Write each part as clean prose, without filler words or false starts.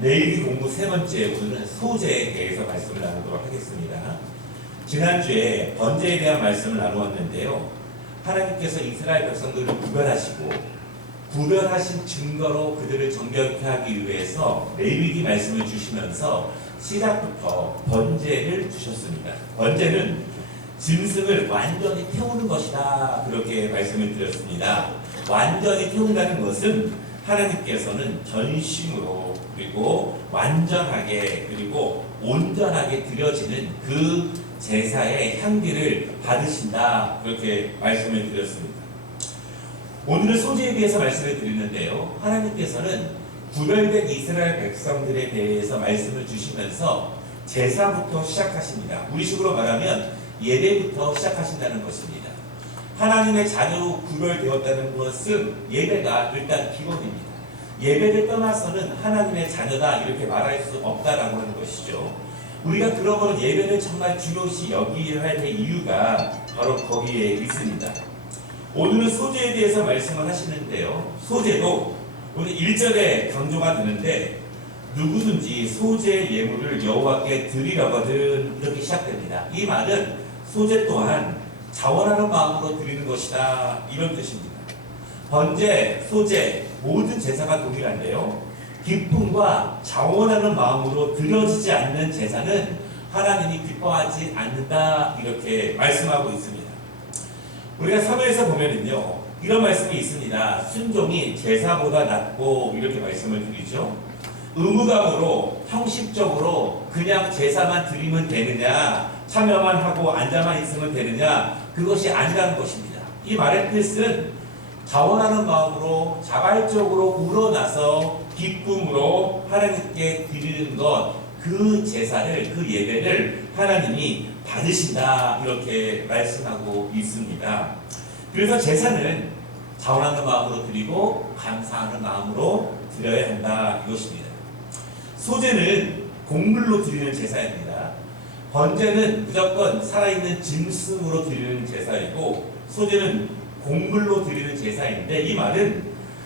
레위기 공부 세 번째, 오늘은 소재에 대해서 말씀을 나누도록 하겠습니다. 지난주에 번제에 대한 말씀을 나누었는데요. 하나님께서 이스라엘 백성들을 구별하시고 구별하신 증거로 그들을 정결케 하기 위해서 레위기 말씀을 주시면서 시작부터 번제를 주셨습니다. 번제는 짐승을 완전히 태우는 것이다, 그렇게 말씀을 드렸습니다. 완전히 태운다는 것은 하나님께서는 전심으로 그리고 완전하게 그리고 온전하게 드려지는 그 제사의 향기를 받으신다, 그렇게 말씀을 드렸습니다. 오늘은 소재에 대해서 말씀을 드리는데요. 하나님께서는 구별된 이스라엘 백성들에 대해서 말씀을 주시면서 제사부터 시작하십니다. 우리식으로 말하면 예배부터 시작하신다는 것입니다. 하나님의 자녀로 구별되었다는 것은 예배가 일단 기본입니다. 예배를 떠나서는 하나님의 자녀다, 이렇게 말할 수 없다라고 하는 것이죠. 우리가 그러므로 예배를 정말 중요시 여기야 할 이유가 바로 거기에 있습니다. 오늘은 소재에 대해서 말씀을 하시는데요. 소재도 오늘 1절에 강조가 되는데 누구든지 소재의 예물을 여호와께 드리려거든, 이렇게 시작됩니다. 이 말은 소재 또한 자원하는 마음으로 드리는 것이다, 이런 뜻입니다. 번제, 소재, 모든 제사가 동일한데요. 기쁨과 자원하는 마음으로 드려지지 않는 제사는 하나님이 기뻐하지 않는다, 이렇게 말씀하고 있습니다. 우리가 사도에서 보면은요, 이런 말씀이 있습니다. 순종이 제사보다 낫고, 이렇게 말씀을 드리죠. 의무감으로 형식적으로 그냥 제사만 드리면 되느냐, 참여만 하고 앉아만 있으면 되느냐, 그것이 아니라는 것입니다. 이 말의 뜻은 자원하는 마음으로 자발적으로 우러나서 기쁨으로 하나님께 드리는 것, 그 제사를, 그 예배를 하나님이 받으신다, 이렇게 말씀하고 있습니다. 그래서 제사는 자원하는 마음으로 드리고 감사하는 마음으로 드려야 한다, 이것입니다. 소재는 곡물로 드리는 제사입니다. 번제는 무조건 살아있는 짐승으로 드리는 제사이고, 소재는 곡물로 드리는 제사인데, 이 말은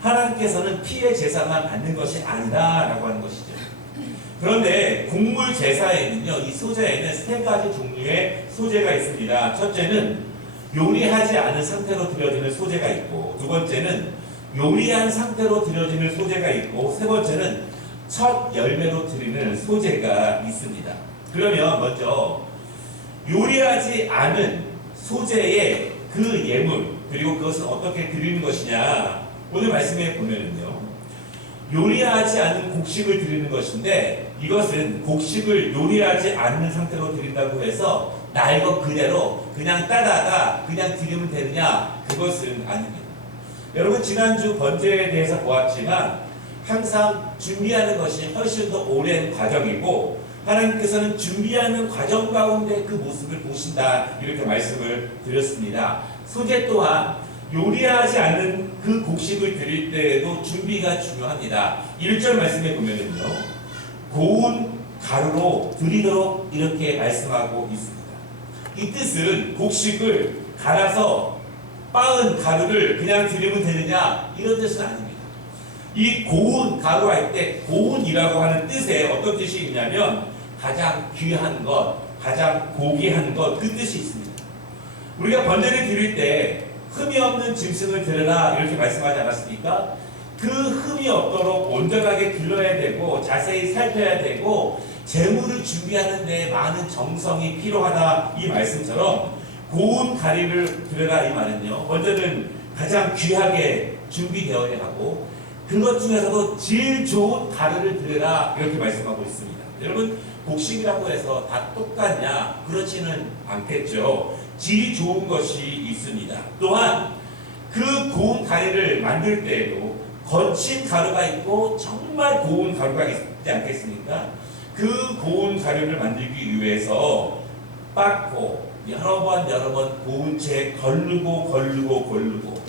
하나님께서는 피의 제사만 받는 것이 아니다라고 하는 것이죠. 그런데 곡물 제사에는요, 이 소재에는 세 가지 종류의 소재가 있습니다. 첫째는 요리하지 않은 상태로 드려지는 소재가 있고, 두 번째는 요리한 상태로 드려지는 소재가 있고, 세 번째는 첫 열매로 드리는 소재가 있습니다. 그러면 먼저 요리하지 않은 소재의 그 예물, 그리고 그것은 어떻게 드리는 것이냐, 오늘 말씀에 보면은요, 요리하지 않은 곡식을 드리는 것인데, 이것은 곡식을 요리하지 않는 상태로 드린다고 해서 나 이거 그대로 그냥 따다가 그냥 드리면 되느냐, 그것은 아닙니다. 여러분, 지난주 번제에 대해서 보았지만 항상 준비하는 것이 훨씬 더 오랜 과정이고, 하나님께서는 준비하는 과정 가운데 그 모습을 보신다, 이렇게 말씀을 드렸습니다. 소재 또한 요리하지 않는 그 곡식을 드릴 때에도 준비가 중요합니다. 1절 말씀에 보면은요, 고운 가루로 드리도록, 이렇게 말씀하고 있습니다. 이 뜻은 곡식을 갈아서 빻은 가루를 그냥 드리면 되느냐, 이런 뜻은 아닙니다. 이 고운 가루 할 때 고운이라고 하는 뜻에 어떤 뜻이 있냐면 가장 귀한 것, 가장 고귀한 것, 그 뜻이 있습니다. 우리가 번제를 드릴 때 흠이 없는 짐승을 드려라, 이렇게 말씀하지 않았습니까? 그 흠이 없도록 온전하게 길러야 되고 자세히 살펴야 되고 제물을 준비하는 데 많은 정성이 필요하다, 이 말씀처럼 고운 가리를 드려라, 이 말은요, 번제는 가장 귀하게 준비되어야 하고 그것 중에서도 제일 좋은 가루를 드려라, 이렇게 말씀하고 있습니다. 여러분, 곡식이라고 해서 다 똑같냐? 그렇지는 않겠죠. 질이 좋은 것이 있습니다. 또한 그 고운 가루를 만들 때에도 거친 가루가 있고 정말 고운 가루가 있지 않겠습니까? 그 고운 가루를 만들기 위해서 빻고 여러 번 고운 채 걸르고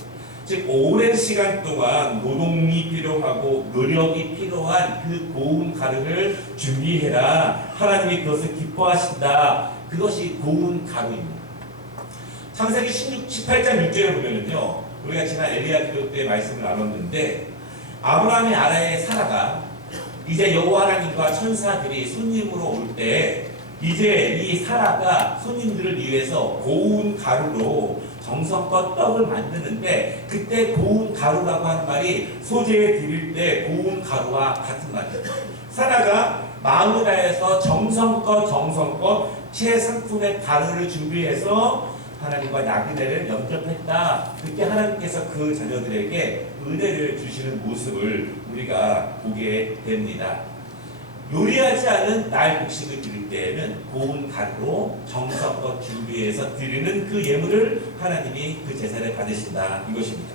즉 오랜 시간 동안 노동이 필요하고 노력이 필요한 그 고운 가루를 준비해라, 하나님이 그것을 기뻐하신다, 그것이 고운 가루입니다. 창세기 18장 6절에 보면은요, 우리가 지난 엘리야 기도 때 말씀을 나눴는데, 아브라함의 아내의 사라가 이제 여호와 하나님과 천사들이 손님으로 올 때 이제 이 사라가 손님들을 위해서 고운 가루로 정성껏 떡을 만드는데 그때 고운 가루라고 하는 말이 소재에 드릴 때 고운 가루와 같은 말이에요. 사라가 마음을 다해서 정성껏 최상품의 가루를 준비해서 하나님과 나그네를 영접했다. 그때 하나님께서 그 자녀들에게 은혜를 주시는 모습을 우리가 보게 됩니다. 요리하지 않은 날 곡식을 드릴 때에는 고운 가루로 정성껏 준비해서 드리는 그 예물을 하나님이 그 제사를 받으신다 이것입니다.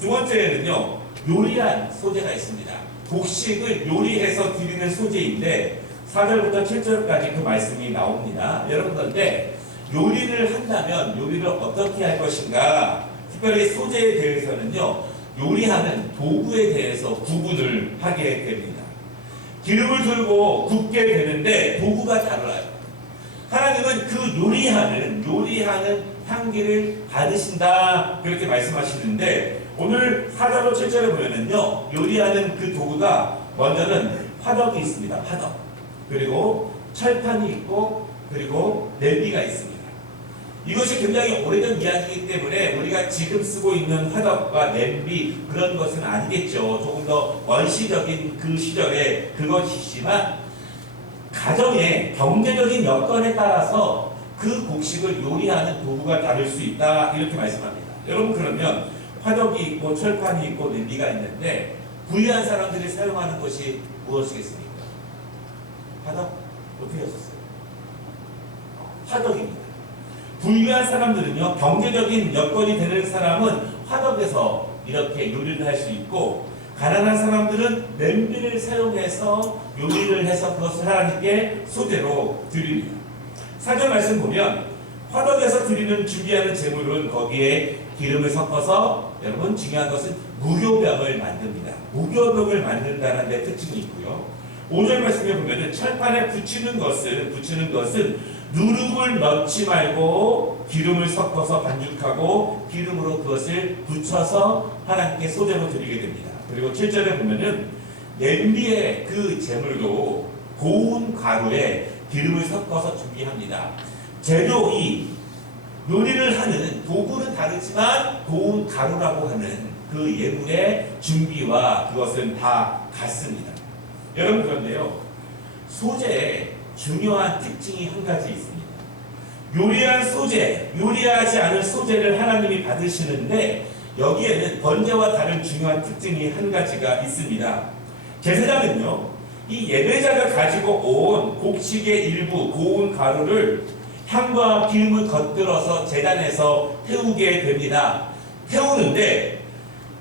두 번째는요, 요리한 소재가 있습니다. 곡식을 요리해서 드리는 소재인데 4절부터 7절까지 그 말씀이 나옵니다. 여러분, 그런데 요리를 한다면 요리를 어떻게 할 것인가? 특별히 소재에 대해서는요, 요리하는 도구에 대해서 구분을 하게 됩니다. 기름을 들고 굽게 되는데 도구가 달라요. 하나님은 그 요리하는 향기를 받으신다 그렇게 말씀하시는데 오늘 4절로 7절에 보면은요, 요리하는 그 도구가 먼저는 화덕이 있습니다. 화덕. 그리고 철판이 있고 그리고 냄비가 있습니다. 이것이 굉장히 오래된 이야기이기 때문에 우리가 지금 쓰고 있는 화덕과 냄비 그런 것은 아니겠죠. 조금 더 원시적인 그 시절에 그것이지만 가정의 경제적인 여건에 따라서 그 곡식을 요리하는 도구가 다를 수 있다 이렇게 말씀합니다. 여러분, 그러면 화덕이 있고 철판이 있고 냄비가 있는데 부유한 사람들이 사용하는 것이 무엇이겠습니까? 화덕? 어떻게 하셨어요? 화덕입니다. 부유한 사람들은요, 경제적인 여건이 되는 사람은 화덕에서 이렇게 요리를 할 수 있고, 가난한 사람들은 냄비를 사용해서 요리를 해서 그것을 하나님께 소재로 드립니다. 4절 말씀 보면 화덕에서 드리는 준비하는 제물은 거기에 기름을 섞어서, 여러분 중요한 것은 무교병을 만듭니다. 무교병을 만든다는 데 특징이 있고요. 5절 말씀에 보면은 철판에 붙이는 것은 누룩을 넣지 말고 기름을 섞어서 반죽하고 기름으로 그것을 붙여서 하나님께 소재로 드리게 됩니다. 그리고 7절에 보면은 냄비의 그 제물도 고운 가루에 기름을 섞어서 준비합니다. 재료 요리를 하는 도구는 다르지만 고운 가루라고 하는 그 예물의 준비와 그것은 다 같습니다. 여러분, 그런데요, 소재에 중요한 특징이 한 가지 있습니다. 요리한 소재, 요리하지 않은 소재를 하나님이 받으시는데 여기에는 번제와 다른 중요한 특징이 한 가지가 있습니다. 제사장은요, 이 예배자가 가지고 온 곡식의 일부 고운 가루를 향과 기름을 겉들어서 제단에서 태우게 됩니다. 태우는데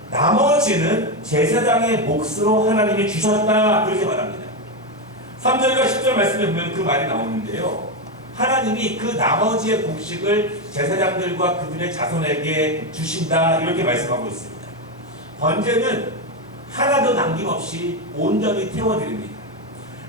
나머지는 제사장의 몫으로 하나님이 주셨다 그렇게 말합니다. 3절과 10절 말씀에 보면 그 말이 나오는데요, 하나님이 그 나머지의 곡식을 제사장들과 그들의 자손에게 주신다 이렇게 말씀하고 있습니다. 번제는 하나도 남김없이 온전히 태워드립니다.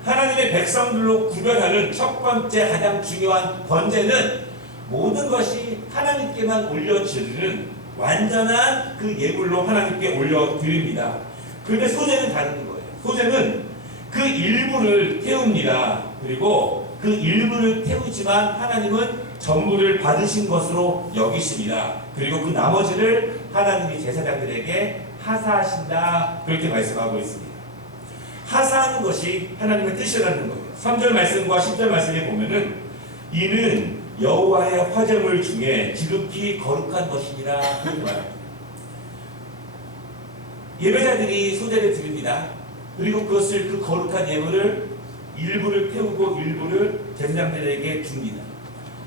하나님의 백성들로 구별하는 첫 번째 가장 중요한 번제는 모든 것이 하나님께만 올려드리는 완전한 그 예물로 하나님께 올려드립니다. 그런데 소재는 다른 거예요. 소재는 그 일부를 태웁니다. 그리고 그 일부를 태우지만 하나님은 전부를 받으신 것으로 여기십니다. 그리고 그 나머지를 하나님이 제사장들에게 하사하신다 그렇게 말씀하고 있습니다. 하사하는 것이 하나님의 뜻이라는 거예요. 3절 말씀과 10절 말씀에 보면은 이는 여호와의 화제물 중에 지극히 거룩한 것이니라 그렇게 말합니다. 예배자들이 소재를 드립니다. 그리고 그것을 그 거룩한 예물을 일부를 태우고 일부를 제사장들에게 줍니다.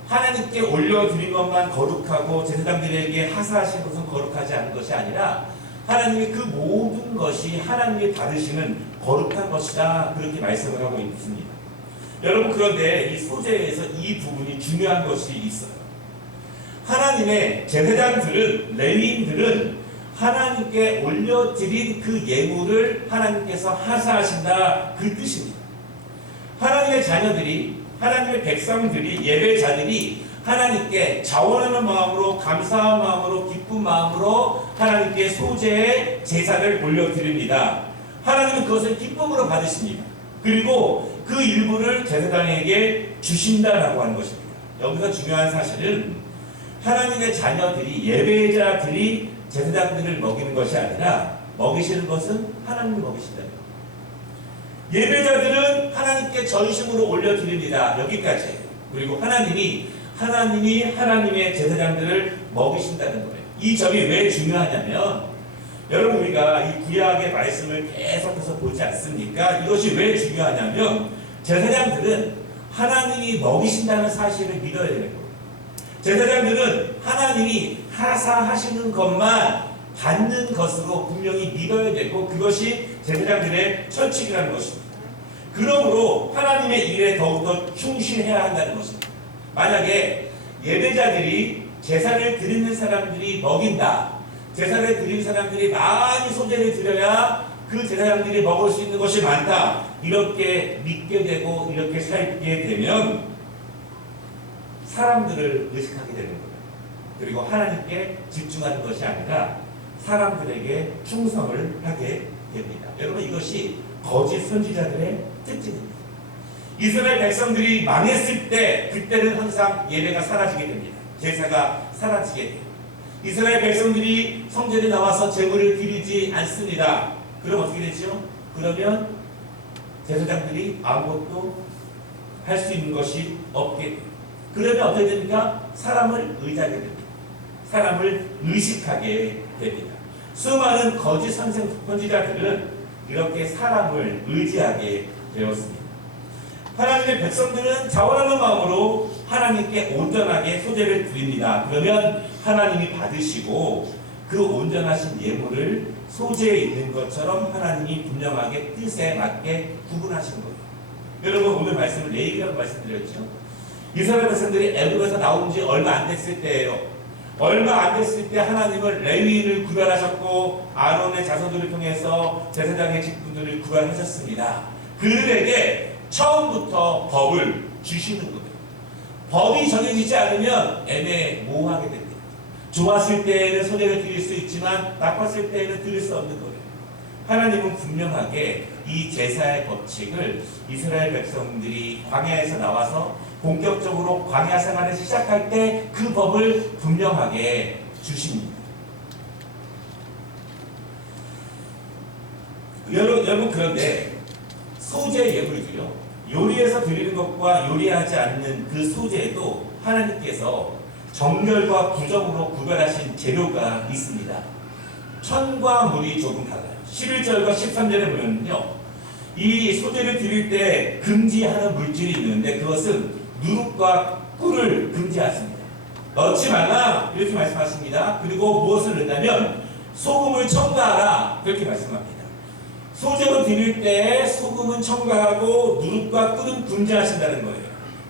하나님께 올려드린 것만 거룩하고 제사장들에게 하사하신 것은 거룩하지 않은 것이 아니라 하나님이 그 모든 것이 하나님이 받으시는 거룩한 것이다 그렇게 말씀을 하고 있습니다. 여러분, 그런데 이 소재에서 이 부분이 중요한 것이 있어요. 하나님의 제사장들은, 레위인들은 하나님께 올려드린 그 예물을 하나님께서 하사하신다 그 뜻입니다. 하나님의 자녀들이, 하나님의 백성들이, 예배자들이 하나님께 자원하는 마음으로, 감사한 마음으로, 기쁜 마음으로 하나님께 소재의 제사를 올려드립니다. 하나님은 그것을 기쁨으로 받으십니다. 그리고 그 일부를 제사장에게 주신다라고 하는 것입니다. 여기서 중요한 사실은 하나님의 자녀들이, 예배자들이 제사장들을 먹이는 것이 아니라 먹이시는 것은 하나님이 먹이신다는 겁니다. 예배자들은 하나님께 전심으로 올려드립니다. 여기까지. 그리고 하나님이 하나님의 제사장들을 먹이신다는 거예요. 이 점이 왜 중요하냐면, 여러분, 우리가 이 구약의 말씀을 계속해서 보지 않습니까? 이것이 왜 중요하냐면, 제사장들은 하나님이 먹이신다는 사실을 믿어야 되는 거예요. 제사장들은 하나님이 하사하시는 것만 받는 것으로 분명히 믿어야 되고, 그것이 제사장들의 철칙이라는 것입니다. 그러므로 하나님의 일에 더욱더 충실해야 한다는 것입니다. 만약에 예배자들이 제사를 드리는 사람들이 먹인다, 제사를 드리는 사람들이 많이 소재를 드려야 그 제사장들이 먹을 수 있는 것이 많다, 이렇게 믿게 되고 이렇게 살게 되면 사람들을 의식하게 되는 거예요. 그리고 하나님께 집중하는 것이 아니라 사람들에게 충성을 하게 됩니다. 여러분, 이것이 거짓 선지자들의 특징입니다. 이스라엘 백성들이 망했을 때, 그때는 항상 예배가 사라지게 됩니다. 제사가 사라지게 돼요. 이스라엘 백성들이 성전에 나와서 제물을 드리지 않습니다. 그럼 어떻게 되죠? 그러면 제사장들이 아무것도 할 수 있는 것이 없게 돼요. 그러면 어떻게 됩니까? 사람을 의지하게 됩니다. 사람을 의식하게 됩니다. 수많은 거짓 선지자들은 이렇게 사람을 의지하게 되었습니다. 하나님의 백성들은 자원하는 마음으로 하나님께 온전하게 소재를 드립니다. 그러면 하나님이 받으시고 그 온전하신 예물을 소재에 있는 것처럼 하나님이 분명하게 뜻에 맞게 구분하신 거예요. 여러분, 오늘 말씀을 레위기라고 말씀드렸죠. 이스라엘 백성들이 애굽에서 나온 지 얼마 안 됐을 때예요. 얼마 안 됐을 때 하나님은 레위인을 구별하셨고 아론의 자손들을 통해서 제사장의 직분들을 구별하셨습니다. 그들에게 처음부터 법을 주시는 거예요. 법이 정해지지 않으면 애매모호하게 됩니다. 좋았을 때에는 소재를 드릴 수 있지만 나빴을 때에는 드릴 수 없는 거예요. 하나님은 분명하게 이 제사의 법칙을 이스라엘 백성들이 광야에서 나와서 본격적으로 광야 생활을 시작할 때 그 법을 분명하게 주십니다. 여러분, 그런데 소재 예물이요, 요리해서 드리는 것과 요리하지 않는 그 소재에도 하나님께서 정결과 부정으로 구별하신 재료가 있습니다. 천과 물이 조금 달라요. 11절과 13절에 보면요, 이 소재를 드릴 때 금지하는 물질이 있는데 그것은 누룩과 꿀을 금지하십니다. 넣지 말라, 이렇게 말씀하십니다. 그리고 무엇을 넣냐면 소금을 첨가하라, 그렇게 말씀합니다. 소재로 드릴 때 소금은 첨가하고 누룩과 꿀은 금지하신다는 거예요.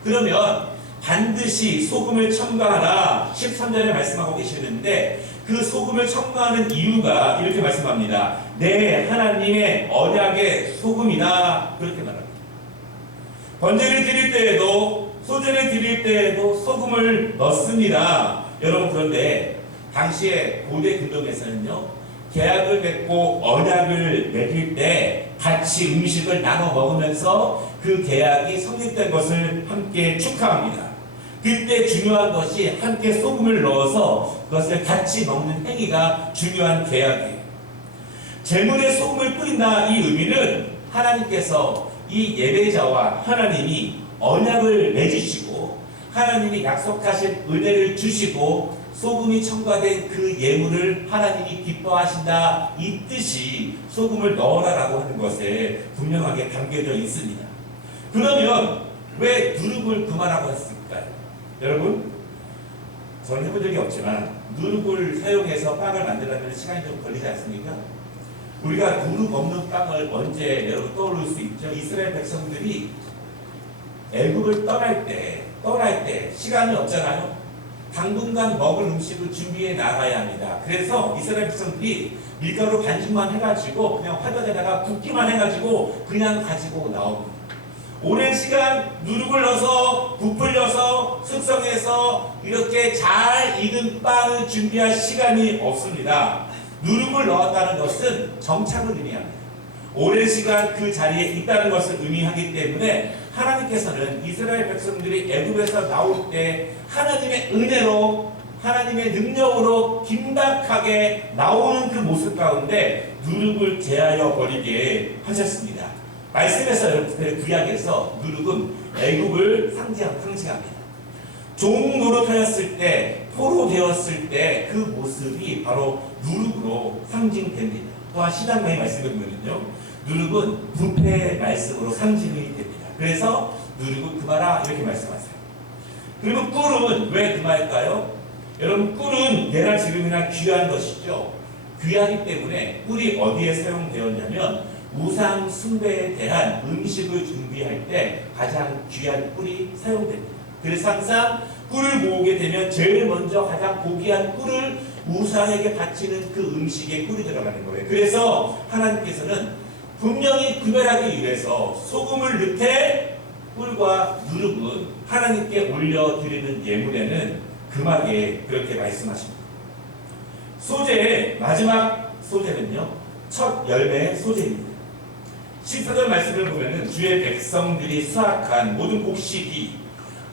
그러면 반드시 소금을 첨가하라, 13절에 말씀하고 계시는데 그 소금을 첨가하는 이유가 이렇게 말씀합니다. 내 하나님의 언약의 소금이다, 그렇게 말합니다. 번제를 드릴 때에도, 소제를 드릴 때에도 소금을 넣습니다. 여러분, 그런데 당시에 고대 근동에서는요, 계약을 맺고 언약을 맺을 때 같이 음식을 나눠 먹으면서 그 계약이 성립된 것을 함께 축하합니다. 그때 중요한 것이 함께 소금을 넣어서 그것을 같이 먹는 행위가 중요한 계약이에요. 제물에 소금을 뿌린다, 이 의미는 하나님께서 이 예배자와 하나님이 언약을 맺으시고 하나님이 약속하신 은혜를 주시고 소금이 첨가된 그 예물을 하나님이 기뻐하신다, 이 뜻이 소금을 넣어라라고 하는 것에 분명하게 담겨져 있습니다. 그러면 왜 누룩을 금하라고 했을까요? 여러분, 저는 해본 적이 없지만 누룩을 사용해서 빵을 만들려면 시간이 좀 걸리지 않습니까? 우리가 누룩 없는 빵을 언제 여러분 떠올릴 수 있죠? 이스라엘 백성들이 애굽을 떠날 때 시간이 없잖아요. 당분간 먹을 음식을 준비해 나가야 합니다. 그래서 이스라엘 백성들이 밀가루 반죽만 해가지고 그냥 화덕에다가 붓기만 해가지고 그냥 가지고 나옵니다. 오랜 시간 누룩을 넣어서 부풀려서 숙성해서 이렇게 잘 익은 빵을 준비할 시간이 없습니다. 누룩을 넣었다는 것은 정착을 의미합니다. 오랜 시간 그 자리에 있다는 것을 의미하기 때문에 하나님께서는 이스라엘 백성들이 애굽에서 나올 때 하나님의 은혜로 하나님의 능력으로 긴박하게 나오는 그 모습 가운데 누룩을 제하여 버리게 하셨습니다. 말씀에서 여러분들 구약에서 누룩은 애굽을 상징합니다. 종 노릇하였을 때, 포로되었을 때 그 모습이 바로 누룩으로 상징됩니다. 또한 신앙의 말씀을 보면요, 누룩은 부패의 말씀으로 상징이 됩니다. 그래서 누룩은 금하라 이렇게 말씀하세요. 그리고 꿀은 왜 금할까요? 여러분, 꿀은 예나 지금이나 귀한 것이죠. 귀하기 때문에 꿀이 어디에 사용되었냐면 우상 숭배에 대한 음식을 준비할 때 가장 귀한 꿀이 사용됩니다. 그래서 항상 꿀을 모으게 되면 제일 먼저 가장 고귀한 꿀을 우상에게 바치는 그 음식에 꿀이 들어가는 거예요. 그래서 하나님께서는 분명히 구별하기 위해서 소금을 넣되 꿀과 누룩은 하나님께 올려드리는 예물에는 금하게 그렇게 말씀하십니다. 소재의 마지막 소재는요, 첫 열매의 소재입니다. 14절 말씀을 보면은 주의 백성들이 수확한 모든 곡식이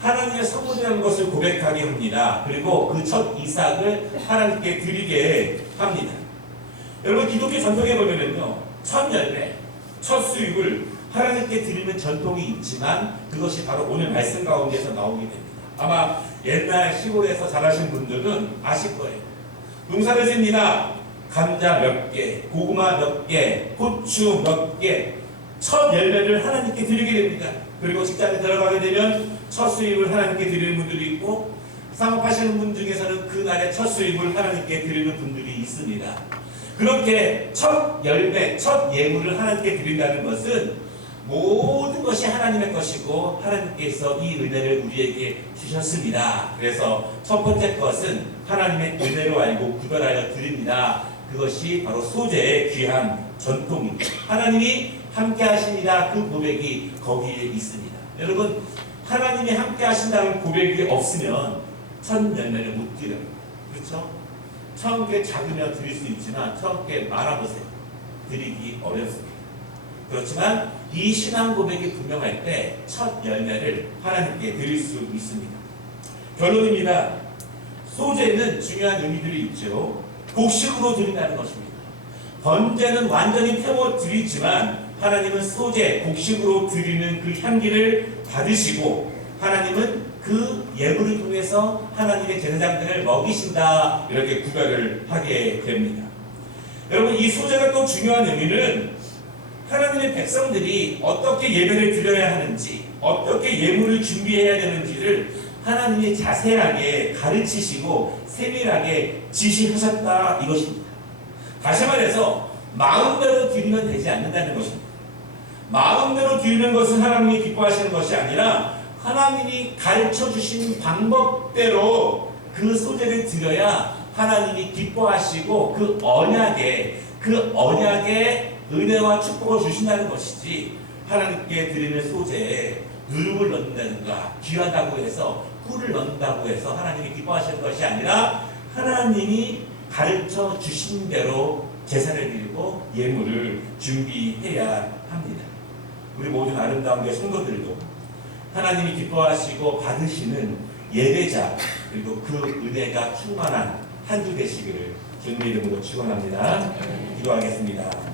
하나님의 성물이라는 것을 고백하게 합니다. 그리고 그 첫 이삭을 하나님께 드리게 합니다. 여러분, 기독교 전통에 보면은요, 첫 열매, 첫 수입을 하나님께 드리는 전통이 있지만 그것이 바로 오늘 말씀 가운데서 나오게 됩니다. 아마 옛날 시골에서 자라신 분들은 아실 거예요. 농사를 짓니다. 감자 몇 개, 고구마 몇 개, 고추 몇 개, 첫 열매를 하나님께 드리게 됩니다. 그리고 직장에 들어가게 되면 첫 수입을 하나님께 드리는 분들이 있고, 사업하시는 분 중에서는 그날의 첫 수입을 하나님께 드리는 분들이 있습니다. 그렇게 첫 열매, 첫 예물을 하나님께 드린다는 것은 모든 것이 하나님의 것이고 하나님께서 이 은혜를 우리에게 주셨습니다. 그래서 첫 번째 것은 하나님의 은혜로 알고 구별하여 드립니다. 그것이 바로 소재의 귀한 전통입니다. 하나님이 함께 하십니다. 그 고백이 거기에 있습니다. 여러분, 하나님이 함께 하신다는 고백이 없으면 첫 열매를 못 드려요. 그렇죠? 처음 게 작으면 드릴 수 있지만 처음 게 말아보세요. 드리기 어렵습니다. 그렇지만 이 신앙 고백이 분명할 때 첫 열매를 하나님께 드릴 수 있습니다. 결론입니다. 소재는 중요한 의미들이 있죠. 곡식으로 드린다는 것입니다. 번제는 완전히 태워 드리지만 하나님은 소재, 곡식으로 드리는 그 향기를 받으시고 하나님은 그 예물을 통해서 하나님의 제사장들을 먹이신다, 이렇게 구별을 하게 됩니다. 여러분, 이 소재가 또 중요한 의미는 하나님의 백성들이 어떻게 예배를 드려야 하는지, 어떻게 예물을 준비해야 되는지를 하나님이 자세하게 가르치시고 세밀하게 지시하셨다, 이것입니다. 다시 말해서 마음대로 드리면 되지 않는다는 것입니다. 마음대로 드리는 것은 하나님이 기뻐하시는 것이 아니라 하나님이 가르쳐 주신 방법대로 그 소재를 드려야 하나님이 기뻐하시고 그 언약에 은혜와 축복을 주신다는 것이지, 하나님께 드리는 소재에 누룩을 넣는다든가 귀하다고 해서 꿀을 넣는다고 해서 하나님이 기뻐하시는 것이 아니라 하나님이 가르쳐 주신 대로 제사를 드리고 예물을 준비해야 합니다. 우리 모든 아름다운 교회 성도들도 하나님이 기뻐하시고 받으시는 예배자, 그리고 그 은혜가 충만한 한 주 되시기를 주님의 이름으로 축원합니다. 기도하겠습니다.